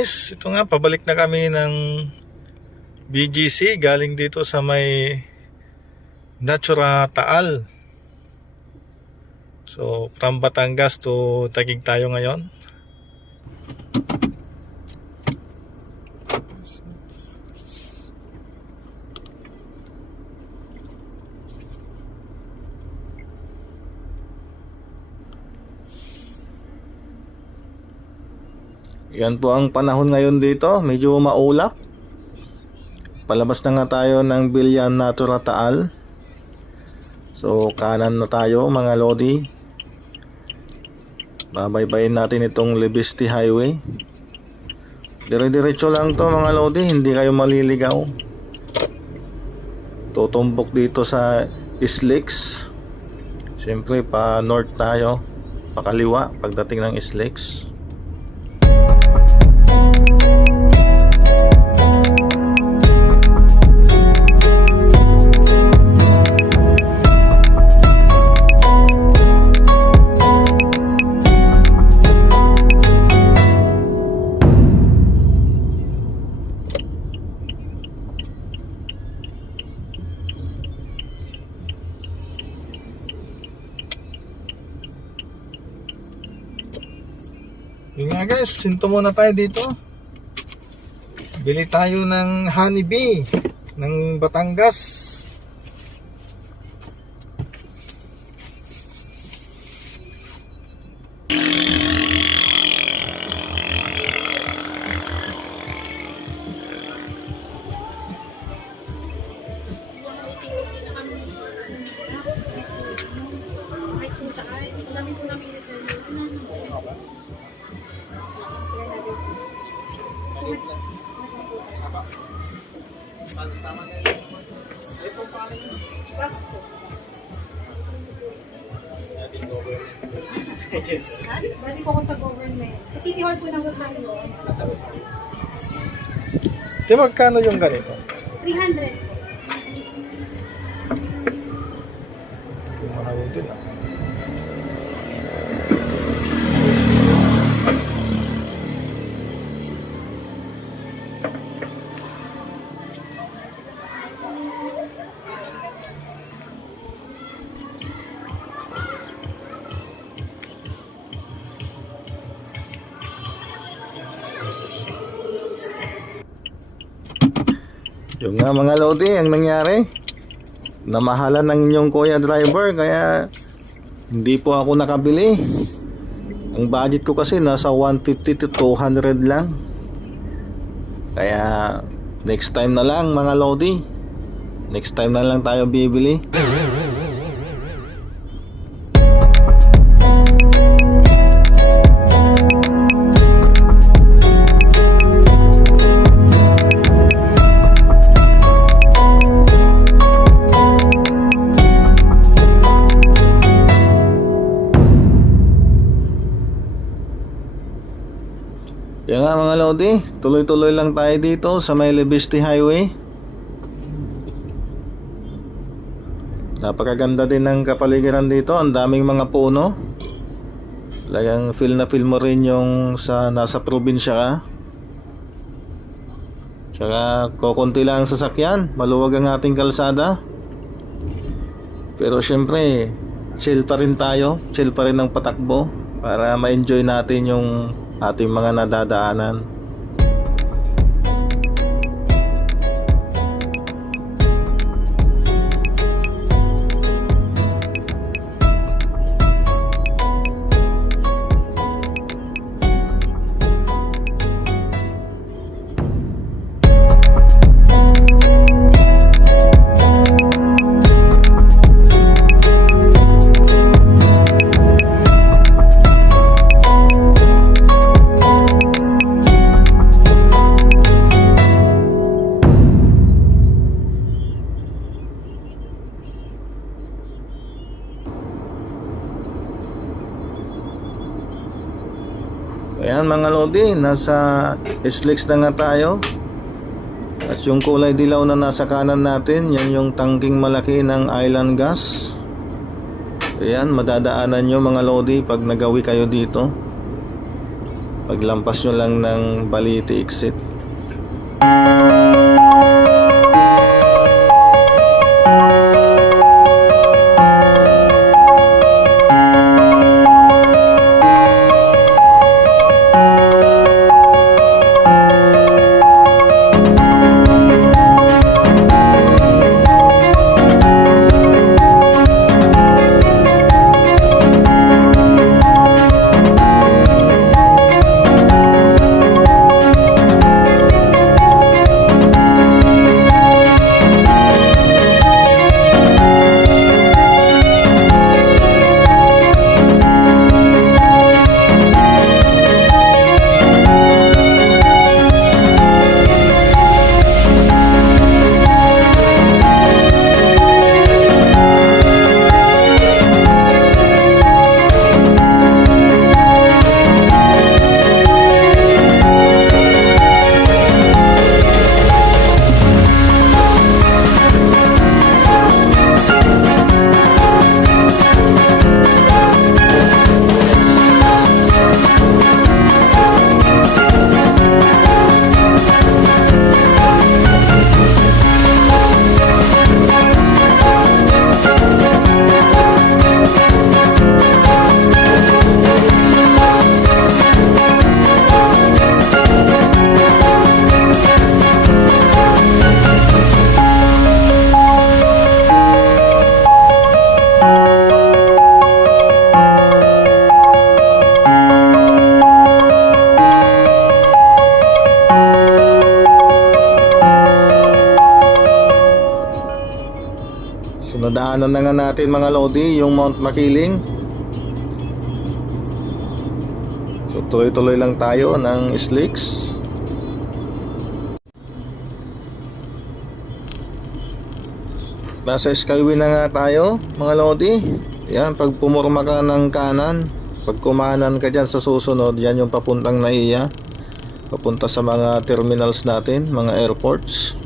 guys, ito nga, pabalik na kami ng BGC galing dito sa may Natura Taal. So from Batangas to Taguig tayo ngayon. Yan po ang panahon ngayon dito, medyo maulap. Palabas na nga tayo ng Bilyan Natura Taal. So kanan na tayo mga lodi. Babaybayin natin itong Libesti Highway. Dire-diretso lang to mga lodi, hindi kayo maliligaw. Tutumbok dito sa Islix. Siyempre pa north tayo, pakaliwa pagdating ng Islix. Yun nga guys, sinto muna tayo dito. Bili tayo ng honeybee ng Batangas. Balik ko sa government. Sa City Hall po ng Rosario. Di magkano yung ganito? 300 po. Yung mahal din ah. Yung nga mga lodi, ang nangyari, namahalan ng inyong kuya driver kaya hindi po ako nakabili. Ang budget ko kasi nasa 150 to 200 lang. Kaya next time na lang mga lodi. Next time na lang tayo bibili. Kaya nga mga lodi, tuloy-tuloy lang tayo dito sa may Libesti Highway. Napakaganda din ng kapaligiran dito, ang daming mga puno. Talagang feel na feel mo rin yung nasa probinsya ka. Tsaka kukunti lang ang sasakyan, maluwag ang ating kalsada. Pero syempre, chill pa rin tayo, chill pa rin ang patakbo para ma-enjoy natin yung ating mga nadadaanan. Ayan mga lodi, nasa Islix na nga tayo. At yung kulay dilaw na nasa kanan natin, yan yung tangking malaki ng Island Gas. Ayan, madadaanan nyo mga lodi pag nagawi kayo dito. Paglampas nyo lang ng Balite exit. So nadaanan na nga natin mga Lodi yung Mount Makiling. So tuloy-tuloy lang tayo ng slicks. Nasa Skyway na nga tayo mga Lodi. Yan, pag pumurma ka ng kanan, pag kumanan ka dyan sa susunod, yan yung papuntang Naiya, papunta sa mga terminals natin, mga airports.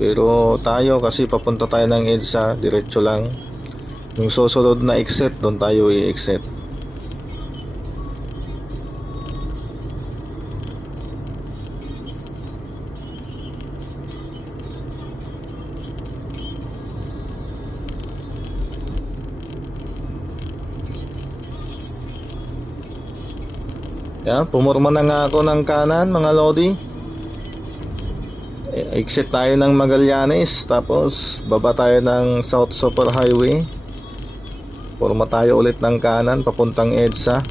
Pero tayo kasi papunta tayo ng EDSA, diretso lang. Yung susunod na exit, doon tayo i-exit. Yan, pumurma na nga ako ng kanan mga Lodi. Exit tayo ng Magallanes, tapos baba tayo ng South Super Highway. Purma tayo ulit ng kanan papuntang EDSA.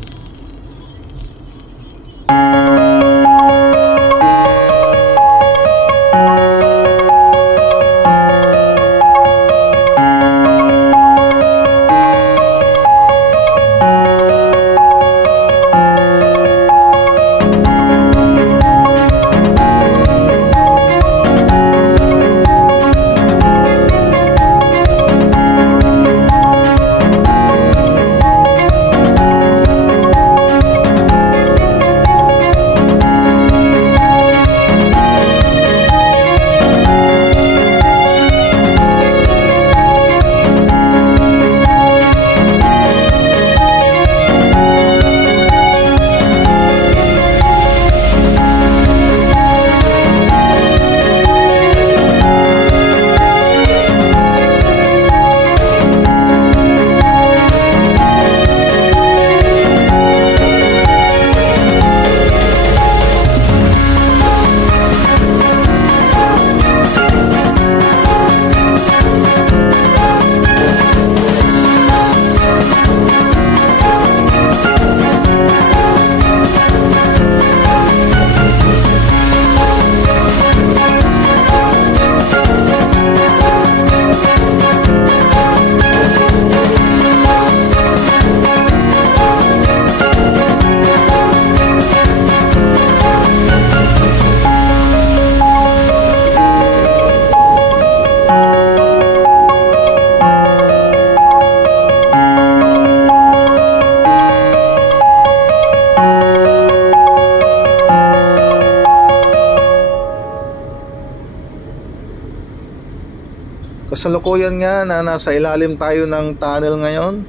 Kasalukuyan nga na nasa ilalim tayo ng tunnel ngayon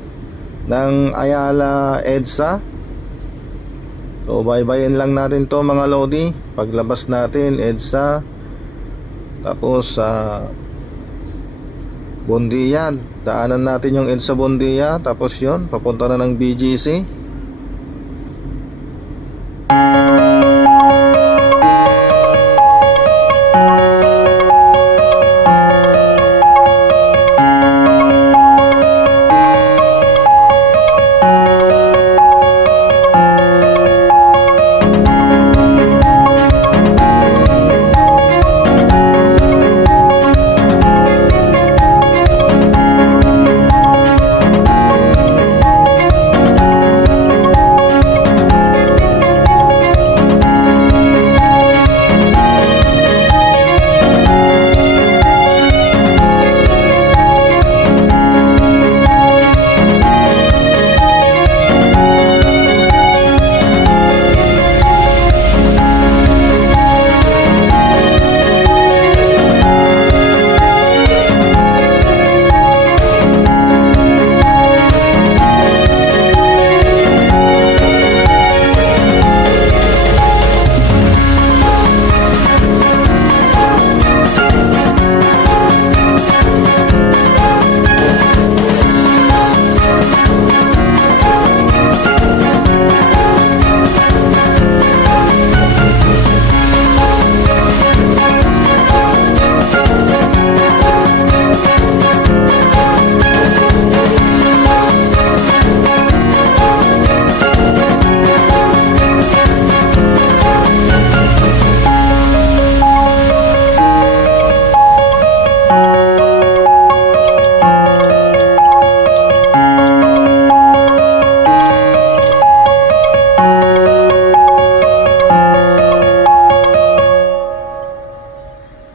ng Ayala EDSA. So So baybayin lang natin to mga Lodi. Paglabas natin EDSA, tapos sa Bundian, daanan natin yung EDSA Bundia, tapos yon papunta na ng BGC.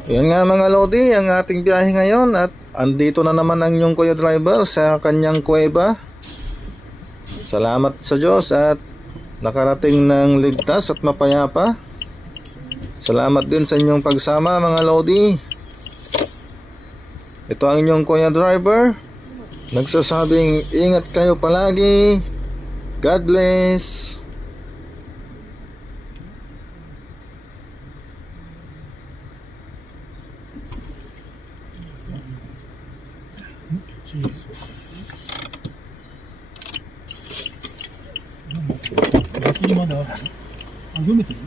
Yan nga mga Lodi, ang ating biyahe ngayon, at andito na naman ang inyong Kuya Driver sa kanyang kuweba. Salamat sa Diyos at nakarating ng ligtas at mapayapa. Salamat din sa inyong pagsama mga Lodi. Ito ang inyong Kuya Driver, nagsasabing ingat kayo palagi. God bless. Jeez.まだ読めてる